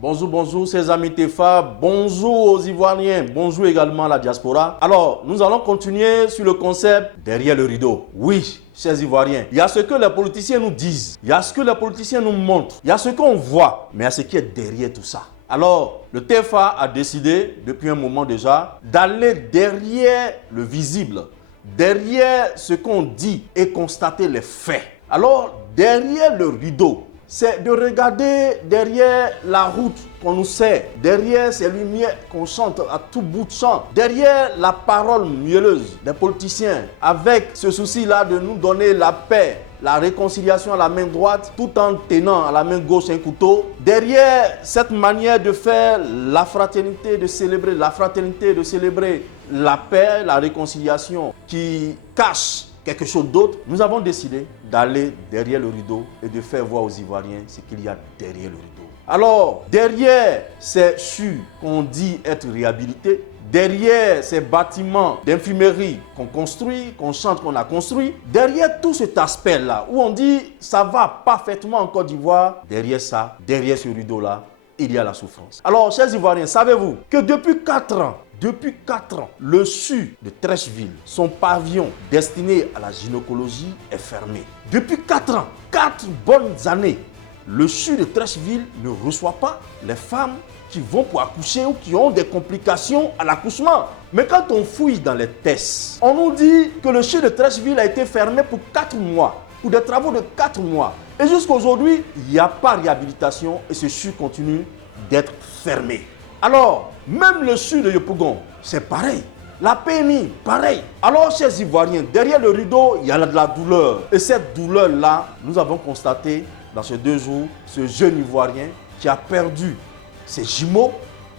Bonjour, bonjour, chers amis TEFA, bonjour aux Ivoiriens, bonjour également à la diaspora. Alors, nous allons continuer sur le concept derrière le rideau. Oui, chers Ivoiriens, il y a ce que les politiciens nous disent, il y a ce que les politiciens nous montrent, il y a ce qu'on voit, mais il y a ce qui est derrière tout ça. Alors, le TEFA a décidé, depuis un moment déjà, d'aller derrière le visible, derrière ce qu'on dit et constater les faits. Alors, derrière le rideau, c'est de regarder derrière la route qu'on nous sert, derrière ces lumières qu'on chante à tout bout de champ, derrière la parole mielleuse des politiciens, avec ce souci-là de nous donner la paix, la réconciliation à la main droite, tout en tenant à la main gauche un couteau. Derrière cette manière de faire la fraternité, de célébrer la fraternité, de célébrer la paix, la réconciliation qui cache quelque chose d'autre, nous avons décidé d'aller derrière le rideau et de faire voir aux Ivoiriens ce qu'il y a derrière le rideau. Alors, derrière ces CHU qu'on dit être réhabilités, derrière ces bâtiments d'infirmerie qu'on construit, qu'on chante qu'on a construit, derrière tout cet aspect-là, où on dit ça va parfaitement en Côte d'Ivoire, derrière ça, derrière ce rideau-là, il y a la souffrance. Alors, chers Ivoiriens, savez-vous que depuis 4 ans, le CHU de Treichville, son pavillon destiné à la gynécologie est fermé. Depuis 4 ans, 4 bonnes années, le CHU de Treichville ne reçoit pas les femmes qui vont pour accoucher ou qui ont des complications à l'accouchement. Mais quand on fouille dans les tests, on nous dit que le CHU de Treichville a été fermé pour 4 mois, pour des travaux de 4 mois. Et jusqu'à aujourd'hui, il n'y a pas de réhabilitation et ce CHU continue d'être fermé. Alors, même le CHU de Yopougon, c'est pareil. La PMI, pareil. Alors, chers Ivoiriens, derrière le rideau, il y a de la douleur. Et cette douleur-là, nous avons constaté dans ces 2 jours, ce jeune Ivoirien qui a perdu ses jumeaux,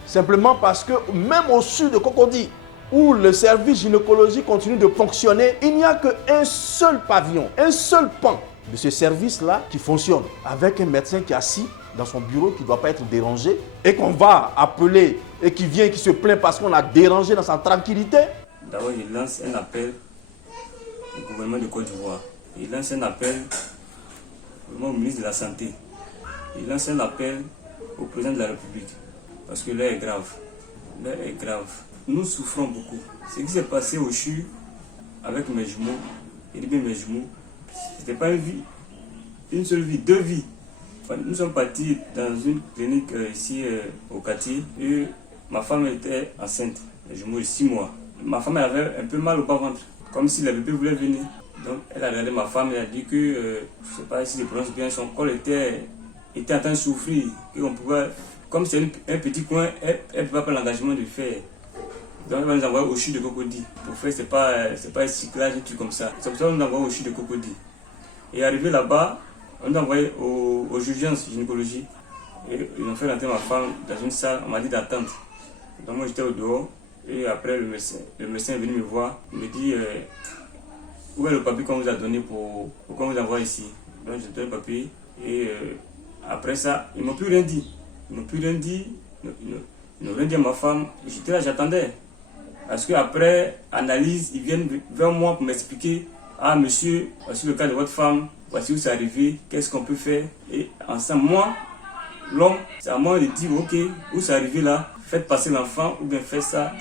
simplement parce que même au CHU de Cocody, où le service gynécologie continue de fonctionner, il n'y a qu'un seul pavillon, un seul pan de ce service-là qui fonctionne, avec un médecin qui est assis dans son bureau, qui ne doit pas être dérangé, et qu'on va appeler, et qui vient, qui se plaint parce qu'on a dérangé dans sa tranquillité. D'abord, il lance un appel au gouvernement de Côte d'Ivoire. Il lance un appel au ministre de la Santé. Il lance un appel au président de la République. Parce que l'heure est grave. L'heure est grave. Nous souffrons beaucoup. Ce qui s'est passé au CHU avec mes jumeaux, et bien mes jumeaux, c'était pas une vie, une seule vie, 2 vies. Nous sommes partis dans une clinique ici au quartier et ma femme était enceinte, les jumeaux de 6 mois. Ma femme avait un peu mal au bas-ventre, comme si le bébé voulait venir. Donc elle a regardé ma femme et a dit que, je ne sais pas si je prononce bien, son corps était en train de souffrir, qu'on pouvait, comme c'est un petit coin, elle ne peut pas prendre l'engagement de faire. Donc elle va nous envoyer au CHU de Cocody. Pour faire, c'est pas un cyclage, un truc comme ça. C'est pour ça qu'on nous envoie au CHU de Cocody. Et arrivé là-bas, on nous a envoyé aux urgences gynécologie. Et ils ont fait rentrer ma femme dans une salle, on m'a dit d'attendre. Donc moi j'étais au dehors. Et après le médecin est venu me voir. Il me dit où est le papier qu'on vous a donné pour qu'on vous envoie ici. Donc j'ai donné le papier. Et après ça, ils ne m'ont plus rien dit. Ils n'ont plus rien dit. Ils n'ont rien dit à ma femme. J'étais là, j'attendais. Parce qu'après analyse, ils viennent vers moi pour m'expliquer: ah monsieur, voici le cas de votre femme, voici où c'est arrivé, qu'est-ce qu'on peut faire. Et ensemble, moi, l'homme, c'est à moi de dire: ok, où c'est arrivé là, faites passer l'enfant, ou bien faites ça,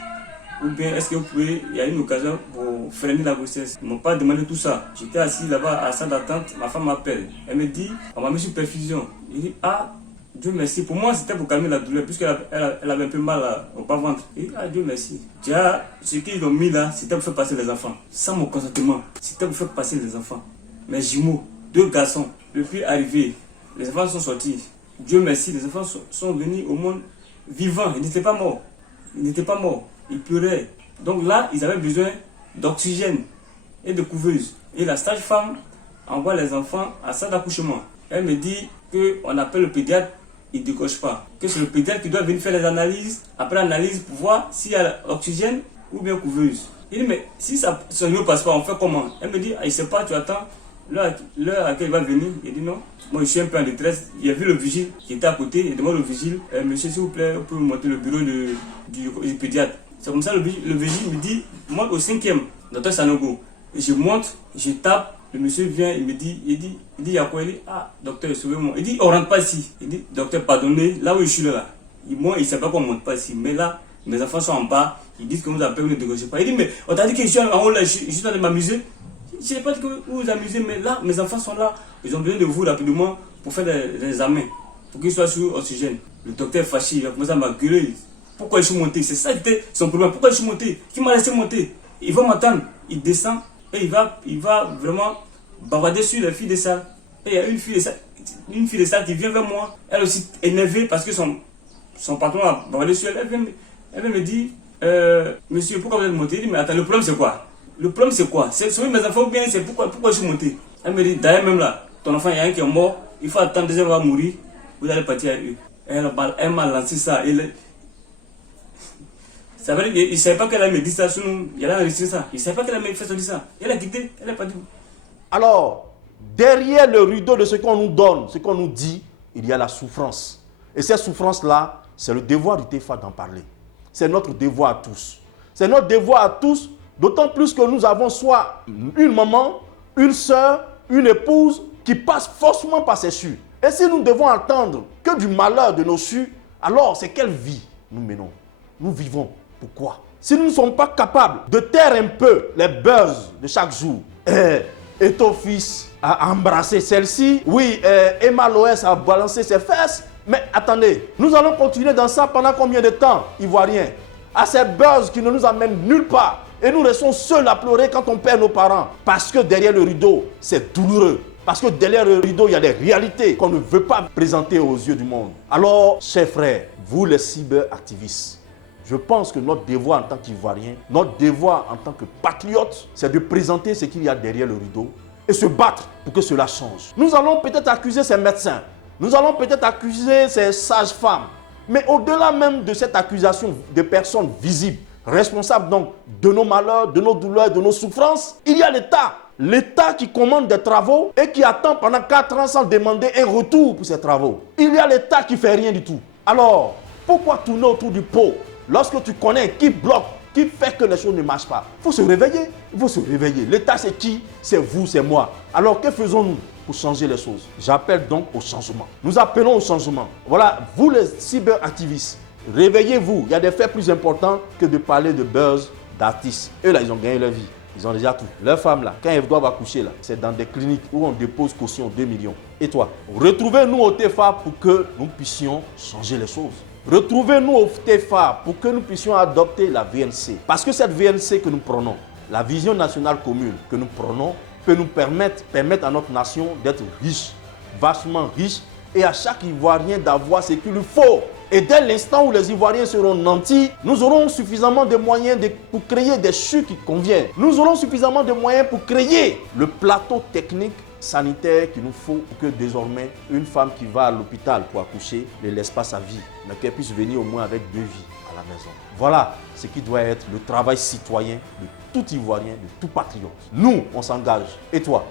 ou bien est-ce que vous pouvez, il y a une occasion pour freiner la grossesse. Ils ne m'ont pas demandé tout ça. J'étais assis là-bas à la salle d'attente, ma femme m'appelle. Elle me dit: on m'a mis sur perfusion. Il dit: ah, Dieu merci. Pour moi, c'était pour calmer la douleur, puisqu'elle avait un peu mal au bas-ventre. Il dit: ah, Dieu merci. Déjà, ce qu'ils ont mis là, c'était pour faire passer les enfants. Sans mon consentement, c'était pour faire passer les enfants. Mes jumeaux, 2 garçons, depuis arriver, les enfants sont sortis. Dieu merci, les enfants sont venus au monde vivants. Ils n'étaient pas morts. Ils n'étaient pas morts. Ils pleuraient. Donc là, ils avaient besoin d'oxygène et de couveuse. Et la sage-femme envoie les enfants à la salle d'accouchement. Elle me dit qu'on appelle le pédiatre, il ne décoche pas. Que c'est le pédiatre qui doit venir faire les analyses. Après l'analyse, pour voir s'il y a oxygène ou bien couveuse. Il dit: mais si ça ne passe pas, on fait comment? Elle me dit: ah, il ne sait pas, tu attends l'heure à laquelle il va venir. Il dit: non, moi je suis un peu en détresse. Il a vu le vigile qui était à côté. Il demande au vigile: monsieur, s'il vous plaît, vous pouvez me montrer le bureau du pédiatre. C'est comme ça, le vigile me dit: monte au 5e, docteur Sanogo. Et je monte, je tape, Le monsieur vient, il dit, il y a quoi? Il dit, ah, docteur, sauvez-moi. Il dit, on rentre pas ici. Il dit, docteur, pardonnez, là où je suis là. Moi, il ne sait pas qu'on ne monte pas ici. Mais là, mes enfants sont en bas. Ils disent que vous appelez, vous ne dégagez pas. Il dit, mais on t'a dit que je suis en haut là, je suis en train de m'amuser. Je n'ai pas dit que vous vous amusez, mais là, mes enfants sont là. Ils ont besoin de vous rapidement pour faire des examens, pour qu'ils soient sous oxygène. Le docteur est fâché, il a commencé à m'engueuler. Pourquoi je suis monté? C'est ça qui était son problème. Pourquoi je suis monté? Qui m'a laissé monter? Il va m'attendre. Il descend et il va vraiment bavarder sur les filles de salle. Et il y a une fille de salle qui vient vers moi. Elle aussi énervée parce que son patron a bavardé sur elle. Elle vient me dire, monsieur, pourquoi vous êtes monté? Il dit, mais attends, le problème c'est quoi? Le problème c'est quoi? C'est sauver mes enfants ou bien c'est pourquoi je suis monté? Elle me dit, d'ailleurs même là, ton enfant, il y a un qui est mort. Il faut attendre, deuxième va mourir. Vous allez partir avec eux. Elle m'a lancé ça. Ça veut dire qu'il ne savait pas qu'elle allait me dire ça, sinon il allait enregistrer ça. Il ne savait pas qu'elle allait me faire ça. Elle a quitté, elle n'est pas dit. Alors, derrière le rideau de ce qu'on nous donne, ce qu'on nous dit, il y a la souffrance. Et cette souffrance-là, c'est le devoir du TEFA d'en parler. C'est notre devoir à tous. C'est notre devoir à tous, d'autant plus que nous avons soit une maman, une soeur, une épouse qui passe forcément par ces cieux. Et si nous devons entendre que du malheur de nos cieux, alors c'est quelle vie nous menons? Nous vivons. Pourquoi? Si nous ne sommes pas capables de taire un peu les buzz de chaque jour, et ton fils a embrassé celle-ci, oui, Emma Loès a balancé ses fesses, mais attendez, nous allons continuer dans ça pendant combien de temps, Ivoiriens? À ces buzz qui ne nous amènent nulle part. Et nous restons seuls à pleurer quand on perd nos parents. Parce que derrière le rideau, c'est douloureux. Parce que derrière le rideau, il y a des réalités qu'on ne veut pas présenter aux yeux du monde. Alors, chers frères, vous les cyberactivistes, je pense que notre devoir en tant qu'Ivoiriens, notre devoir en tant que patriotes, c'est de présenter ce qu'il y a derrière le rideau et se battre pour que cela change. Nous allons peut-être accuser ces médecins, nous allons peut-être accuser ces sages-femmes, mais au-delà même de cette accusation de personnes visibles, responsables donc de nos malheurs, de nos douleurs, de nos souffrances, il y a l'État. L'État qui commande des travaux et qui attend pendant 4 ans sans demander un retour pour ces travaux. Il y a l'État qui ne fait rien du tout. Alors, pourquoi tourner autour du pot? Lorsque tu connais qui bloque, qui fait que les choses ne marchent pas, il faut se réveiller. Il faut se réveiller. L'État, c'est qui? C'est vous, c'est moi. Alors, que faisons-nous pour changer les choses? J'appelle donc au changement. Nous appelons au changement. Voilà, vous les cyberactivistes, réveillez-vous. Il y a des faits plus importants que de parler de buzz d'artistes. Eux, là, ils ont gagné leur vie. Ils ont déjà tout. Leurs femmes, là, quand elles doivent accoucher, là, c'est dans des cliniques où on dépose caution 2 millions. Et toi, retrouvez-nous au TEFA pour que nous puissions changer les choses. Retrouvez-nous au TEFA pour que nous puissions adopter la VNC. Parce que cette VNC que nous prenons, la vision nationale commune que nous prenons, peut nous permettre à notre nation d'être riche, vachement riche, et à chaque Ivoirien d'avoir ce qu'il lui faut. Et dès l'instant où les Ivoiriens seront nantis, nous aurons suffisamment de moyens pour créer des CHU qui conviennent. Nous aurons suffisamment de moyens pour créer le plateau technique sanitaire qu'il nous faut pour que désormais une femme qui va à l'hôpital pour accoucher ne laisse pas sa vie, mais qu'elle puisse venir au moins avec 2 vies à la maison. Voilà ce qui doit être le travail citoyen de tout Ivoirien, de tout patriote. Nous, on s'engage. Et toi?